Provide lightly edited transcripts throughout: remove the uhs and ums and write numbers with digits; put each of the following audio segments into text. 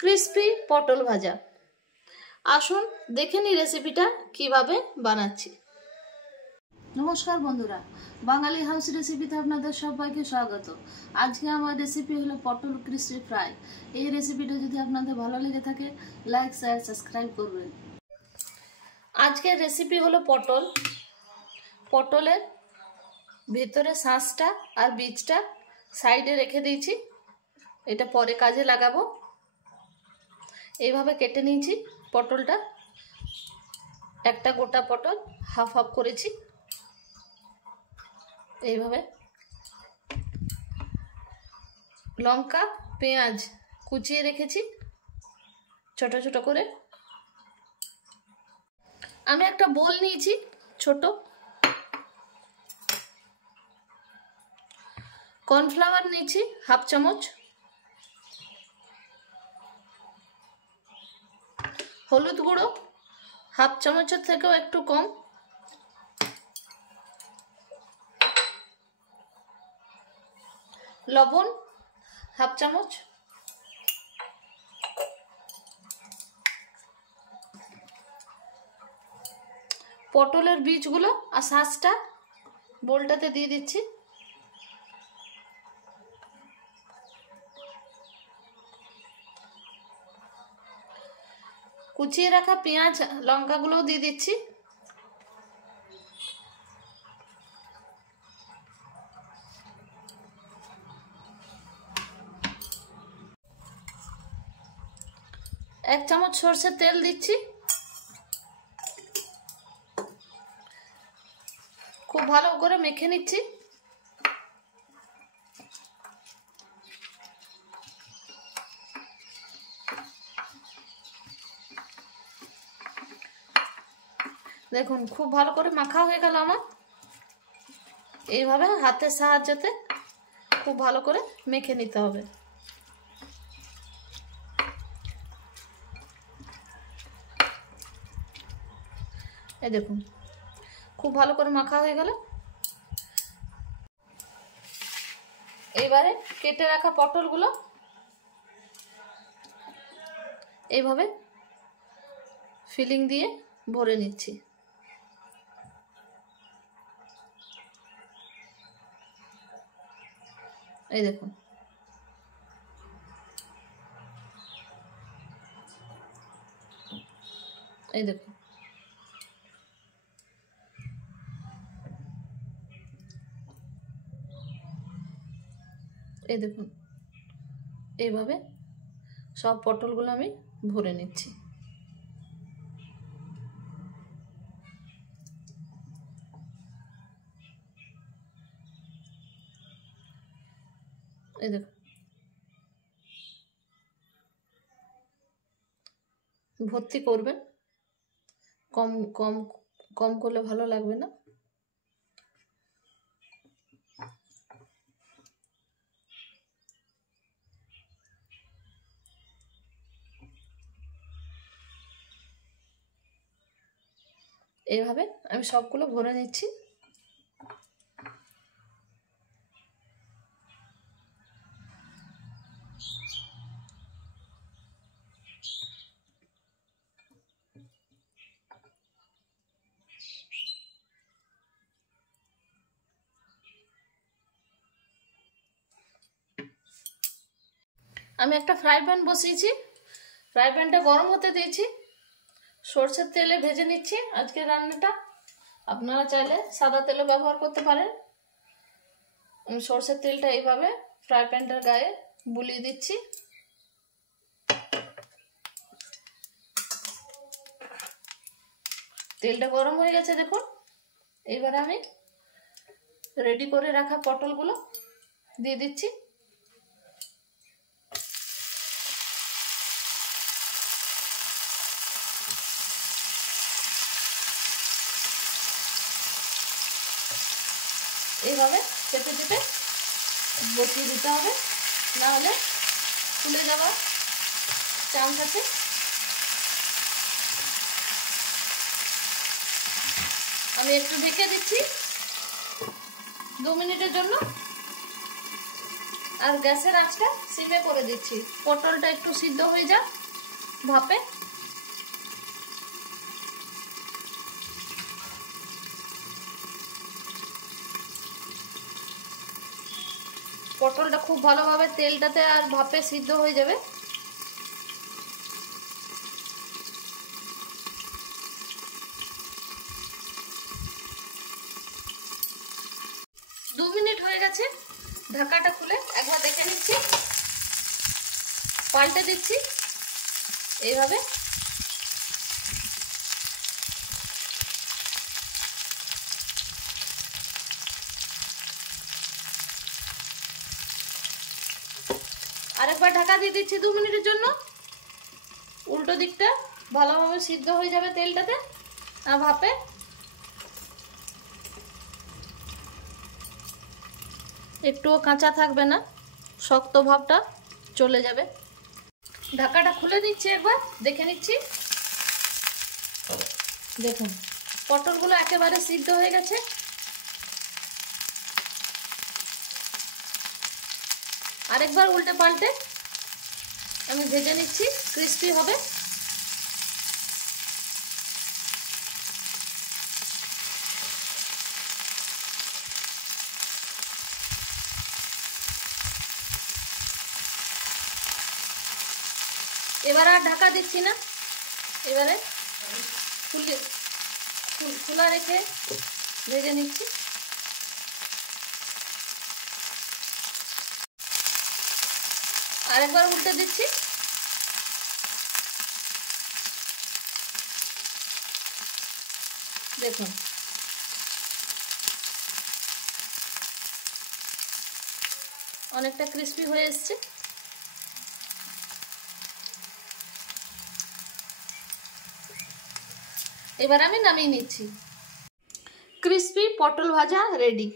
ক্রিস্পি পটল ভাজা। আসুন দেখে নিই রেসিপিটা কিভাবে বানাচ্ছি। নমস্কার বন্ধুরা, বাঙালি হাউস রেসিপিতে আপনাদের সবাইকে স্বাগত। আজকে আমার রেসিপি হলো পটল ক্রিস্পি ফ্রাই। এই রেসিপিটা যদি আপনাদের ভালো লেগে থাকে লাইক শেয়ার সাবস্ক্রাইব করবেন। আজকের রেসিপি হলো পটলের ভেতরে শাঁসটা আর বীজটা সাইডে রেখে দিয়েছি, এটা পরে কাজে লাগাবো। এইভাবে কেটে নিয়েছি পটলটা, একটা গোটা পটল হাফ হাফ করেছি এইভাবে। লঙ্কা পেঁয়াজ কুচিয়ে রেখেছি ছোট ছোট করে। আমি একটা বোল নিয়েছি ছোট, কর্নফ্লাওয়ার নিয়েছি হাফ চামচ, হলুদ গুঁড়ো হাফ চামচের থেকেও একটু কম, লবণ হাফ চামচ, পটলের বীজগুলো আর শাঁসটা বোলটাতে দিয়ে দিচ্ছি। কুচিয়ে রাখা পেঁয়াজ লঙ্কাগুলোও দিয়ে দিচ্ছি। এক চামচ সরষের তেল দিচ্ছি। খুব ভালো করে মেখে নিচ্ছি। দেখুন খুব ভালো করে মাখা হয়ে গেল আমার। এইভাবে হাতের সাহায্যে খুব ভালো করে মেখে নিতে হবে। এই দেখুন খুব ভালো করে মাখা হয়ে গেল। এইবারে কেটে রাখা পটলগুলো এইভাবে ফিলিং দিয়ে ভরে নিচ্ছি। এই দেখুন এই দেখুন এই দেখুন এইভাবে সব পটলগুলো আমি ভরে নিচ্ছি। এই দেখুন ভর্তি করবেন, কম কম কম করলে ভালো লাগবে না। এইভাবে আমি সবগুলো ভরে নিচ্ছি। আমি একটা ফ্রাই প্যান বসিয়েছি, ফ্রাই প্যানটা গরম হতে দিয়েছি। সরষের তেলে ভেজে নিচ্ছি আজকের রান্নাটা। আপনারা চাইলে সাদা তেলও ব্যবহার করতে পারেন। আমি সরষের তেলটা এইভাবে ফ্রাই প্যানটার গায়ে বুলিয়ে দিচ্ছি। তেলটা গরম হয়ে গেছে দেখুন। এইবার আমি রেডি করে রাখা পটলগুলো দিয়ে দিচ্ছি। এইভাবে চেপে চেপে বসিয়ে দিতে হবে, না হলে ফুলে যাওয়ার চান্স আছে। আমি একটু ঢেকে দিচ্ছি 2 মিনিটের জন্য। আর গ্যাসের আঁচটা সিমে করে দিচ্ছি। পটলটা একটু সিদ্ধ হয়ে যাক ভাপে। পটলটা খুব ভালোভাবে তেলটাতে আর ভাপে সিদ্ধ হয়ে যাবে। হয়ে গেছে, ঢাকাটা খুলে একবার দেখে নিচ্ছি, পাল্টে দিচ্ছি এইভাবে। আরেকবার ঢাকা দিয়ে দিচ্ছি 2 মিনিটের জন্য। উল্টো দিকটা ভালোভাবে সিদ্ধ হয়ে যাবে তেলটাতে আর ভাপে। একটুও কাঁচা থাকবে না, শক্ত ভাবটা চলে যাবে। ঢাকাটা খুলে নিচ্ছি, একবার দেখে নিচ্ছি। দেখুন পটলগুলো একেবারে সিদ্ধ হয়ে গেছে। আরেকবার উল্টে পাল্টে আমি ভেজে নিচ্ছি, ক্রিস্পি হবে। এবার আর ঢাকা দিচ্ছি না, এবারে খোলা রেখে ভেজে নিচ্ছি। আরেকবার উল্টে দিচ্ছি। দেখুন অনেকটা ক্রিস্পি হয়ে এসছে। এবার আমি নামিয়ে নিচ্ছি। ক্রিস্পি পটল ভাজা রেডি।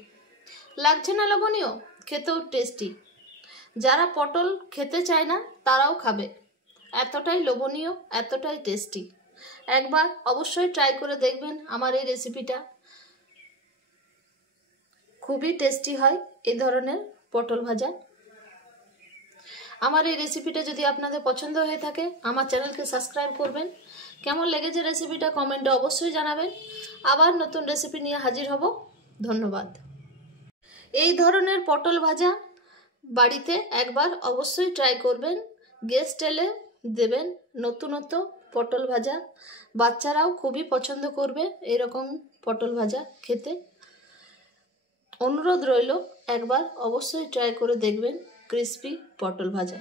লাগছে না লোভনীয়? খেতেও টেস্টি। যারা পটল খেতে চায় না তারাও খাবে, এতটাই লোভনীয়, এতটাই টেস্টি। একবার অবশ্যই ট্রাই করে দেখবেন আমার এই রেসিপিটা। খুবই টেস্টি হয় এই ধরনের পটল ভাজা। আমার এই রেসিপিটা যদি আপনাদের পছন্দ হয়ে থাকে আমার চ্যানেলকে সাবস্ক্রাইব করবেন। কেমন লেগেছে রেসিপিটা কমেন্টে অবশ্যই জানাবেন। আবার নতুন রেসিপি নিয়ে হাজির হব। ধন্যবাদ। এই ধরনের পটল ভাজা বাড়িতে একবার অবশ্যই ট্রাই করবেন। গেস্ট এলে দেবেন নতুনত্ব পটল ভাজা। বাচ্চারাও খুবই পছন্দ করবে এরকম পটল ভাজা খেতে। অনুরোধ রইল একবার অবশ্যই ট্রাই করে দেখবেন ক্রিস্পি পটল ভাজা।